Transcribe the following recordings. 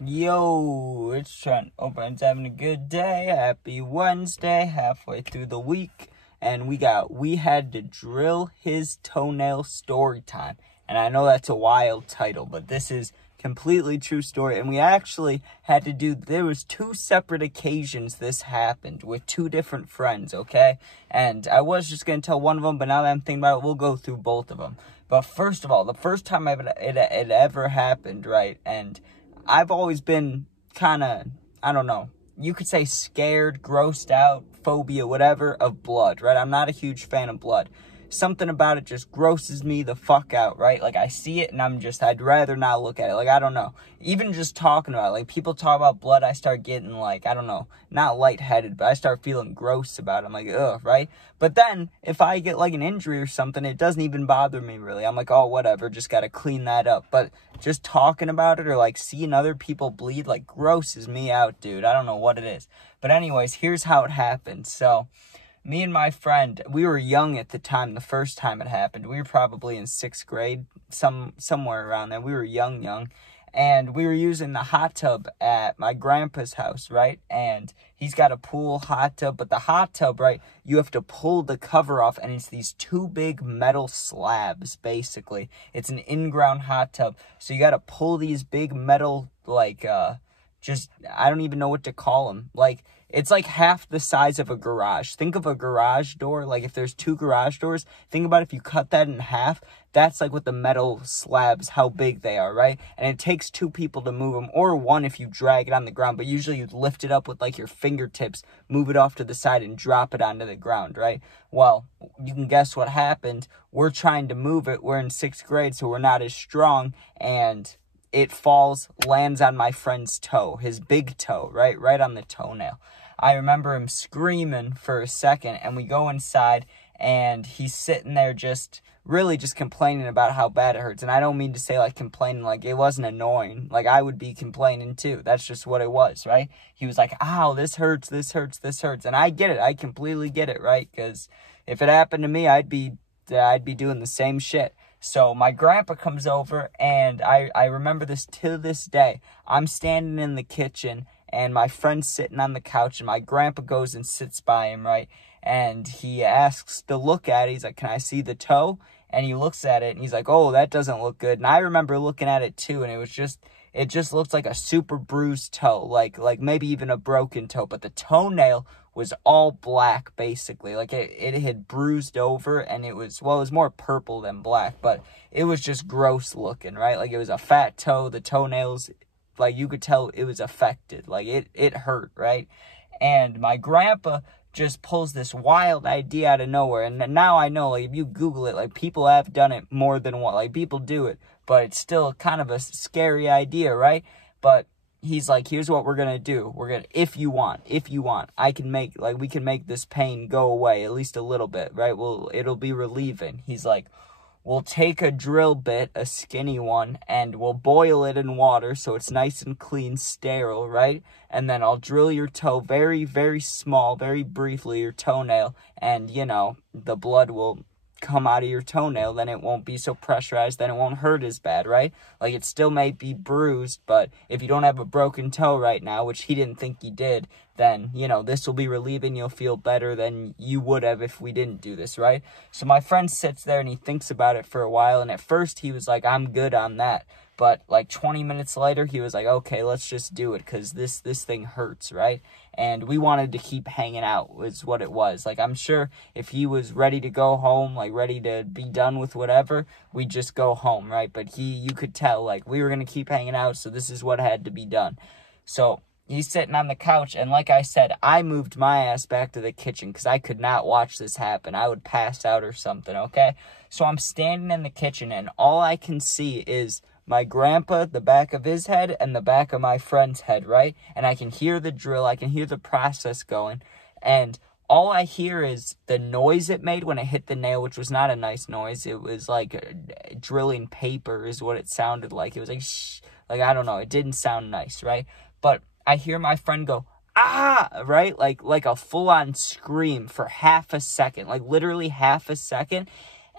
Yo, it's Trent. Hope everyone's having a good day. Happy Wednesday, halfway through the week. And we had to drill his toenail story time. And I know that's a wild title, but this is completely true story. And we actually had to there was two separate occasions this happened with two different friends, okay? And I was just going to tell one of them, but now that I'm thinking about it, we'll go through both of them. But first of all, the first time it ever happened, right? And I've always been kind of, I don't know, you could say scared, grossed out, phobia, whatever, of blood, right? I'm not a huge fan of blood. Something about it just grosses me the fuck out, right? Like, I see it and I'd rather not look at it. Like, I don't know. Even just talking about it, like, people talk about blood, I start getting, like, I don't know, not lightheaded, but I start feeling gross about it. I'm like, ugh, right? But then, if I get, like, an injury or something, it doesn't even bother me, really. I'm like, oh, whatever, just gotta clean that up. But just talking about it or, like, seeing other people bleed, like, grosses me out, dude. I don't know what it is. But anyways, here's how it happened. So, me and my friend, we were young at the time, the first time it happened. We were probably in 6th grade, somewhere around there. We were young. And we were using the hot tub at my grandpa's house, right? And he's got a pool hot tub, but the hot tub, right, you have to pull the cover off, and it's these two big metal slabs, basically. It's an in-ground hot tub. So you got to pull these big metal, like, I don't even know what to call them. Like, it's like half the size of a garage. Think of a garage door. Like, if there's two garage doors, think about if you cut that in half. That's like what the metal slabs, how big they are, right? And it takes two people to move them, or one if you drag it on the ground. But usually you'd lift it up with, like, your fingertips, move it off to the side, and drop it onto the ground, right? Well, you can guess what happened. We're trying to move it. We're in 6th grade, so we're not as strong, and it falls, lands on my friend's toe, his big toe, right on the toenail. I remember him screaming for a second, and we go inside, and he's sitting there just complaining about how bad it hurts. And I don't mean to say, like, complaining, like, it wasn't annoying. Like, I would be complaining too. That's just what it was, right? He was like, ow, this hurts. And I get it. I completely get it, right? Because if it happened to me, I'd be doing the same shit. So my grandpa comes over, and I remember this to this day. I'm standing in the kitchen, and my friend's sitting on the couch, and my grandpa goes and sits by him, right? And he asks to look at it. He's like, can I see the toe? And he looks at it, and he's like, oh, that doesn't look good. And I remember looking at it too, and it just looked like a super bruised toe, like maybe even a broken toe. But the toenail was all black, basically. Like, it had bruised over, and it was more purple than black, but it was just gross looking, right? Like, it was a fat toe. The toenails, like, you could tell it was affected. Like, it hurt, right? And my grandpa just pulls this wild idea out of nowhere. And now I know, like, if you Google it, like, people have done it more than one. Like, people do it, but it's still kind of a scary idea, right? But he's like, here's what we're gonna do. If you want, we can make this pain go away, at least a little bit, right? It'll be relieving. He's like, we'll take a drill bit, a skinny one, and we'll boil it in water so it's nice and clean, sterile, right? And then I'll drill your toe very, very small, very briefly, your toenail, and, the blood will come out of your toenail. Then it won't be so pressurized, then it won't hurt as bad, right? Like, it still may be bruised, but if you don't have a broken toe right now, which he didn't think he did, then, this will be relieving. You'll feel better than you would have if we didn't do this, right? So my friend sits there and he thinks about it for a while, and at first he was like, I'm good on that. But like 20 minutes later, he was like, okay, let's just do it, because this thing hurts, right? And we wanted to keep hanging out, was what it was. Like, I'm sure if he was ready to go home, like ready to be done with whatever, we'd just go home, right? But you could tell, like, we were going to keep hanging out, so this is what had to be done. So he's sitting on the couch, and like I said, I moved my ass back to the kitchen because I could not watch this happen. I would pass out or something, okay? So I'm standing in the kitchen, and all I can see is my grandpa, the back of his head, and the back of my friend's head, right? And I can hear the drill. I can hear the process going. And all I hear is the noise it made when it hit the nail, which was not a nice noise. It was like drilling paper is what it sounded like. It was like, shh. Like, I don't know. It didn't sound nice, right? But I hear my friend go, ah, right? Like a full-on scream for half a second. Like, literally half a second.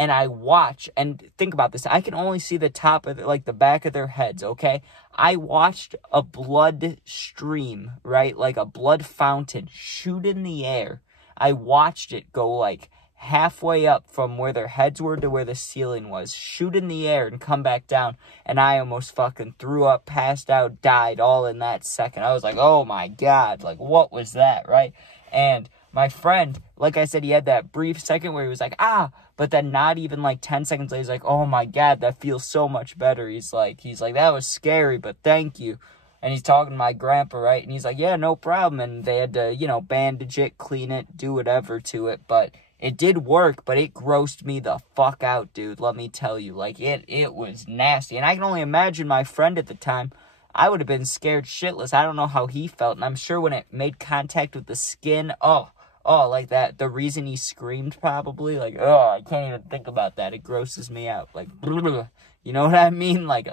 and I watch, and think about this, I can only see the top of, like, the back of their heads, okay? I watched a blood stream, right, like a blood fountain shoot in the air. I watched it go, like, halfway up from where their heads were to where the ceiling was, shoot in the air and come back down, and I almost fucking threw up, passed out, died all in that second. I was like, oh my God, like, what was that, right? And my friend, like I said, he had that brief second where he was like, ah, but then not even like 10 seconds later, he's like, oh my God, that feels so much better. He's like, that was scary, but thank you. And he's talking to my grandpa, right? And he's like, yeah, no problem. And they had to, you know, bandage it, clean it, do whatever to it, but it did work, but it grossed me the fuck out, dude. Let me tell you, like, it was nasty. And I can only imagine my friend at the time, I would have been scared shitless. I don't know how he felt. And I'm sure when it made contact with the skin, oh, like that, the reason he screamed probably, like, oh, I can't even think about that. It grosses me out. Like, you know what I mean? Like,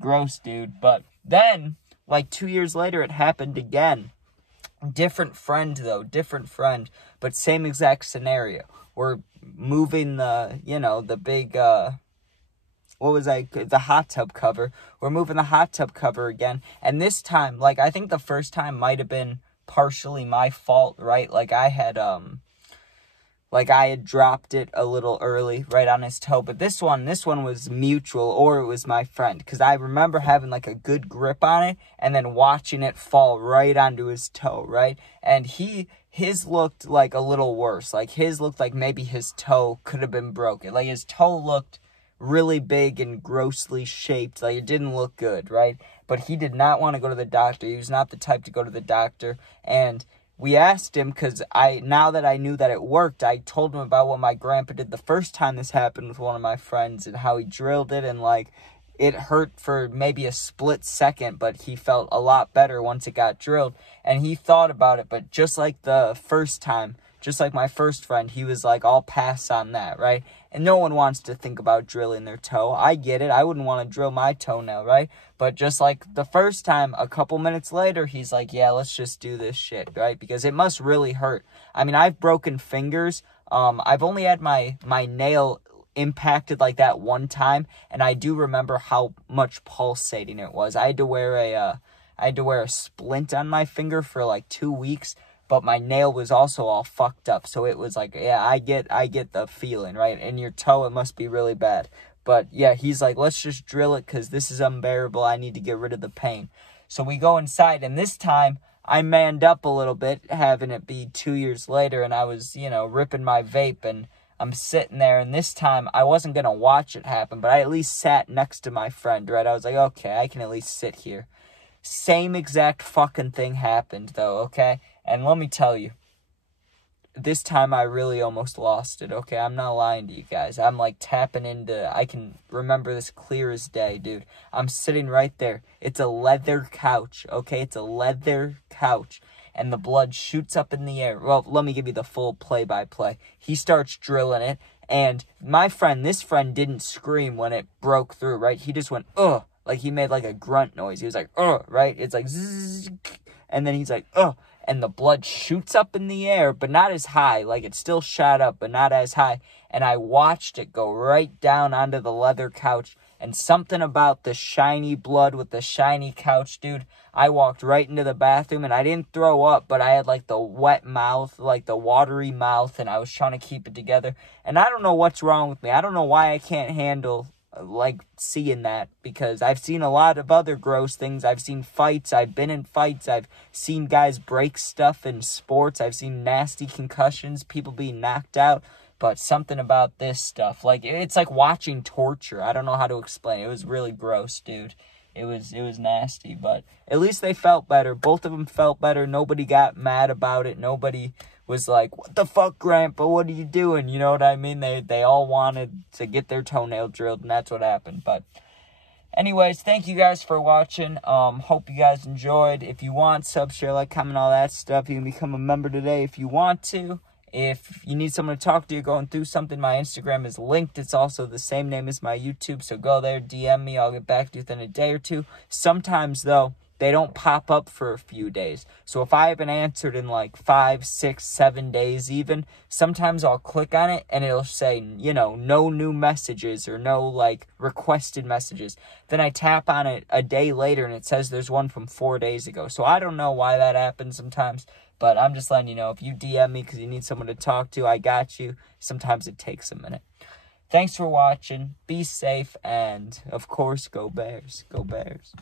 gross, dude. But then, like, 2 years later, it happened again. Different friend, though. Different friend. But same exact scenario. We're moving the, you know, the big, the hot tub cover. We're moving the hot tub cover again. And this time, like, I think the first time might have been partially my fault, right? Like, I had dropped it a little early, right on his toe. But this one was mutual, or it was my friend. Because I remember having, like, a good grip on it, and then watching it fall right onto his toe, right? And his looked, like, a little worse. Like, his looked like maybe his toe could have been broken. Like, his toe looked really big and grossly shaped. Like, it didn't look good, right? But he did not want to go to the doctor. He was not the type to go to the doctor. And we asked him, because now that I knew that it worked, I told him about what my grandpa did the first time this happened with one of my friends, and how he drilled it, and, like, it hurt for maybe a split second, but he felt a lot better once it got drilled. And he thought about it, but just like the first time, just like my first friend, he was like, I'll pass on that, right? And no one wants to think about drilling their toe. I get it. I wouldn't want to drill my toenail, right? But just like the first time, a couple minutes later, he's like, yeah, let's just do this shit, right? Because it must really hurt. I mean, I've broken fingers. I've only had my nail impacted like that one time, and I do remember how much pulsating it was. I had to wear a splint on my finger for like 2 weeks. But my nail was also all fucked up. So it was like, yeah, I get the feeling, right? In your toe, it must be really bad. But yeah, he's like, let's just drill it because this is unbearable. I need to get rid of the pain. So we go inside, and this time I manned up a little bit, having it be 2 years later, and I was, you know, ripping my vape, and I'm sitting there, and this time I wasn't going to watch it happen, but I at least sat next to my friend, right? I was like, okay, I can at least sit here. Same exact fucking thing happened, though, okay? And let me tell you, this time I really almost lost it, okay? I'm not lying to you guys. I'm, like, tapping into, I can remember this clear as day, dude. I'm sitting right there. It's a leather couch, okay? It's a leather couch. And the blood shoots up in the air. Well, let me give you the full play-by-play. He starts drilling it, and this friend didn't scream when it broke through, right? He just went, ugh. Like, he made, like, a grunt noise. He was like, ugh, right? It's like, zzz, and then he's like, ugh. And the blood shoots up in the air, but not as high. Like, it still shot up, but not as high. And I watched it go right down onto the leather couch. And something about the shiny blood with the shiny couch, dude. I walked right into the bathroom, and I didn't throw up, but I had, like, the wet mouth, like, the watery mouth, and I was trying to keep it together. And I don't know what's wrong with me. I don't know why I can't handle, like, seeing that, because I've seen a lot of other gross things. I've seen fights. I've been in fights. I've seen guys break stuff in sports. I've seen nasty concussions, people being knocked out. But something about this stuff, like, it's like watching torture. I don't know how to explain it. It was really gross, dude. It was nasty, but at least they felt better. Both of them felt better. Nobody got mad about it. Nobody was like, what the fuck, Grandpa? What are you doing? You know what I mean? They all wanted to get their toenail drilled, and that's what happened. But anyways, thank you guys for watching. Hope you guys enjoyed. If you want, sub, share, like, comment, all that stuff. You can become a member today if you want to. If you need someone to talk to, you're going through something, my Instagram is linked. It's also the same name as my YouTube, so go there, DM me. I'll get back to you within a day or two. Sometimes, though, they don't pop up for a few days. So if I haven't answered in like 5, 6, 7 days even, sometimes I'll click on it and it'll say, you know, no new messages or no like requested messages. Then I tap on it a day later and it says there's one from 4 days ago. So I don't know why that happens sometimes, but I'm just letting you know, if you DM me because you need someone to talk to, I got you. Sometimes it takes a minute. Thanks for watching. Be safe and, of course, go Bears. Go Bears.